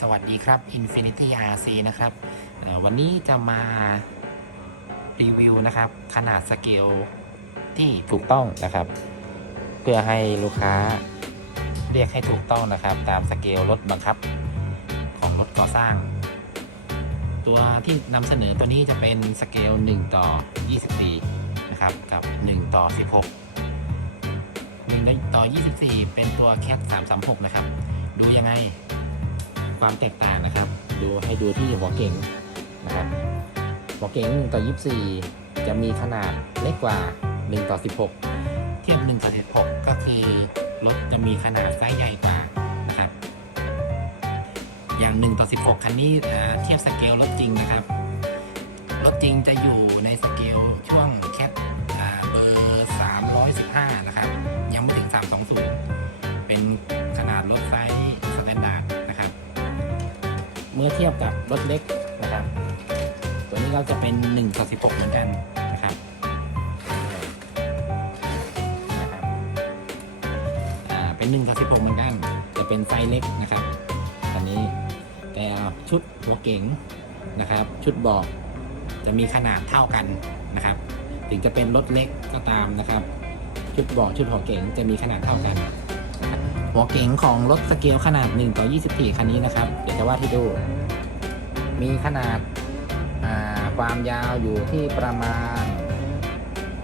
สวัสดีครับ Infinity RC นะครับวันนี้จะมารีวิวนะครับ ขนาดสเกลที่ถูกต้องนะครับ เพื่อให้ลูกค้าเรียกให้ถูกต้องนะครับ ตามสเกลรถบังคับ ของรถก่อสร้าง ตัวที่นำเสนอตัวนี้จะเป็นสเกล 1 ต่อ 24 นะครับ กับ 1 ต่อ 16 1 ต่อ 24 เป็นตัว CAT 336 นะครับ ดูยังไง ความแตกต่างนะครับ ดูให้ดูที่หัวเก๋งนะครับ หัวเก๋ง1ต่อ 24 จะมีขนาดเล็กกว่า 1 ต่อ 16 เทียบ1ต่อ 16 ก็คือรถจะมีขนาดไซส์ใหญ่กว่านะครับ อย่าง 1 ต่อ 16 คันนี้เอ่อเทียบสเกลรถจริงนะครับ รถจริงจะอยู่ในส มื่อเทียบกับรถเล็กนะครับ ตัวนี้ก็จะเป็น1ต่อ16 เหมือนกันนะครับนะครับอ่าเป็น1ต่อ16 เหมือนกัน จะเป็นไซส์เล็กนะครับอันนี้แต่ชุดหัวเก๋งนะครับ ชุดบอกจะมีขนาดเท่ากันนะครับ ถึงจะเป็นรถเล็กก็ตามนะครับ ชุดบอกชุดหัวเก๋งจะมีขนาดเท่ากัน หัวเก๋งของรถสเกลขนาด 1 ต่อ 24 คันนี้นะครับ เดี๋ยวจะวาดให้ดู มีขนาดความยาวอยู่ที่ประมาณ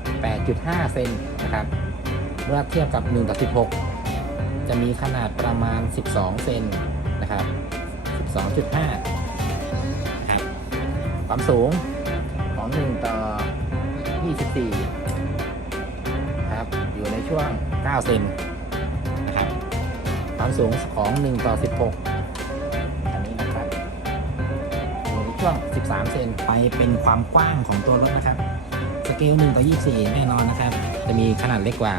8.5 เซนนะครับ เมื่อเทียบกับ 1 ต่อ 16 จะมีขนาดประมาณ 12 เซนนะครับ 12.5ครับความสูงของ 1 ต่อ 24 ครับ อยู่ในช่วง 9 เซน ความสูงของ 1 ต่อ 16 อันนี้นะครับอยู่ในช่วง 13 เซนไปเป็นความกว้างของตัวรถนะครับ สเกล 1 ต่อ 24 แน่นอนนะครับ จะมีขนาดเล็กกว่า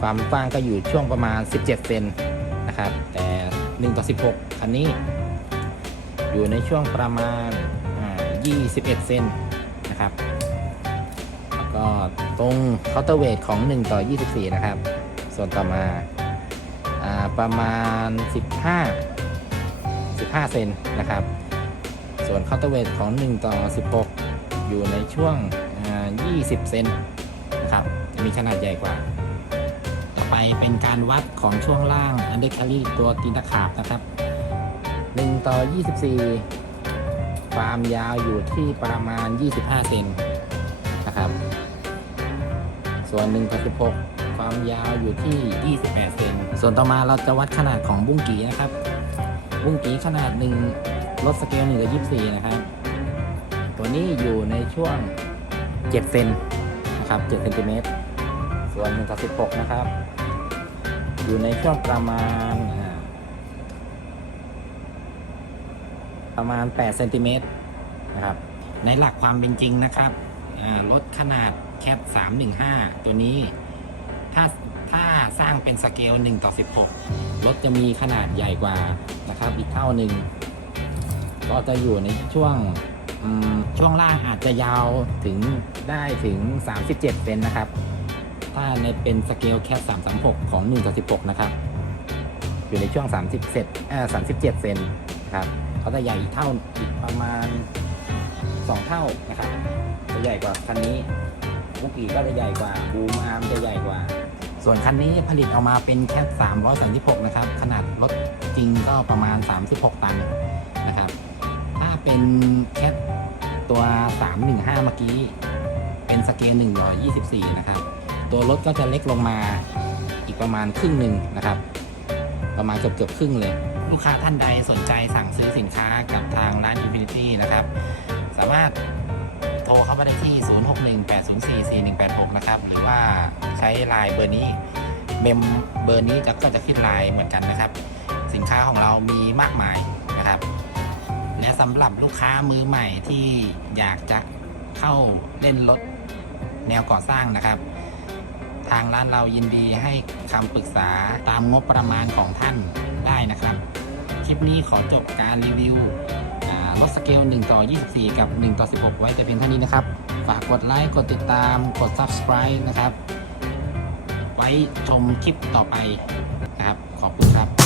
ความกว้างก็อยู่ช่วงประมาณ 17 เซนนะครับ แต่ 1 ต่อ 16 คันนี้ อยู่ในช่วงประมาณอ่า21 เซนนะครับแล้วก็ตรงเคาน์เตอร์เวทของ 1 ต่อ 24 นะครับ ส่วนต่อมา ประมาณ 15 15 เซนนะครับ ส่วนเคาน์เตอร์เวทของ 1 ต่อ 16 อยู่ในช่วง 20 เซนนะครับจะมีขนาดใหญ่กว่า ต่อไปเป็นการวัดของช่วงล่างอันเดอร์แคลตัวตีนตะขาบนะครับ 1 ต่อ 24 ความยาวอยู่ที่ประมาณ 25 เซนนะครับ ส่วน 1 ต่อ 16 ความยาวอยู่ที่ 28 เซน ส่วนต่อมาเราจะวัดขนาดของบุ้งกีนะครับ บุ้งกีขนาดหนึ่งลดสเกล1กับ24 นะครับ ตัวนี้อยู่ในช่วง 7 เซนนะครับ7เซนติเมตร ส่วน1ต่อ16 นะครับ อยู่ในช่วงประมาณ ประมาณ 8 เซนติเมตรนะครับ ในหลักความเป็นจริงนะครับอ่ารถขนาดแคป315 ตัวนี้ ถ้าถ้าสร้างเป็นสเกล1ต่อ 16 รถจะมีขนาดใหญ่กว่านะครับ อีกเท่าหนึ่ง ก็จะอยู่ในช่วงช่วงล่างอาจจะยาวถึงได้ถึง 37เซนนะครับ ถ้าในเป็นสเกลแคป336 ของ1ต่อ 16 นะครับ อยู่ในช่วง 30เซนเอ่อ37 เซนครับเขาจะใหญ่อีกเท่าอีกประมาณ 2 เท่านะครับจะใหญ่กว่าคันนี้ บุกี้ก็จะใหญ่กว่าบูมอาร์มจะใหญ่กว่า ส่วนคันนี้ผลิตออกมาเป็นแค่ 336 นะครับ ขนาดรถจริงก็ประมาณ 36 ตันนะครับ ถ้าเป็นแคทตัว 315 เมื่อกี้ เป็นสเกล124 นะครับ ตัวรถก็จะเล็กลงมาอีกประมาณครึ่งหนึ่งนะครับ ประมาณเกือบเกือบๆครึ่งเลย ลูกค้าท่านใดสนใจสั่งซื้อสินค้ากับทางร้าน Infinity นะครับ สามารถ รเข้ามาได้ที่ 0618044186 นะครับ หรือว่าใช้ไลน์เบอร์นี้เมมเบอร์นี้จะก็จะขึ้นไลน์เหมือนกันนะครับ สินค้าของเรามีมากมายนะครับ และสำหรับลูกค้ามือใหม่ที่อยากจะเข้าเล่นรถแนวก่อสร้างนะครับ ทางร้านเรายินดีให้คำปรึกษาตามงบประมาณของท่านได้นะครับ คลิปนี้ขอจบการรีวิว ลดสเกล 1 ต่อ 24 กับ 1 ต่อ 16 ไว้แต่เพียงเท่านี้นะครับ ฝากกดไลค์ กดติดตาม กด subscribe นะครับ ไว้ชมคลิปต่อไปนะครับ ขอบคุณครับ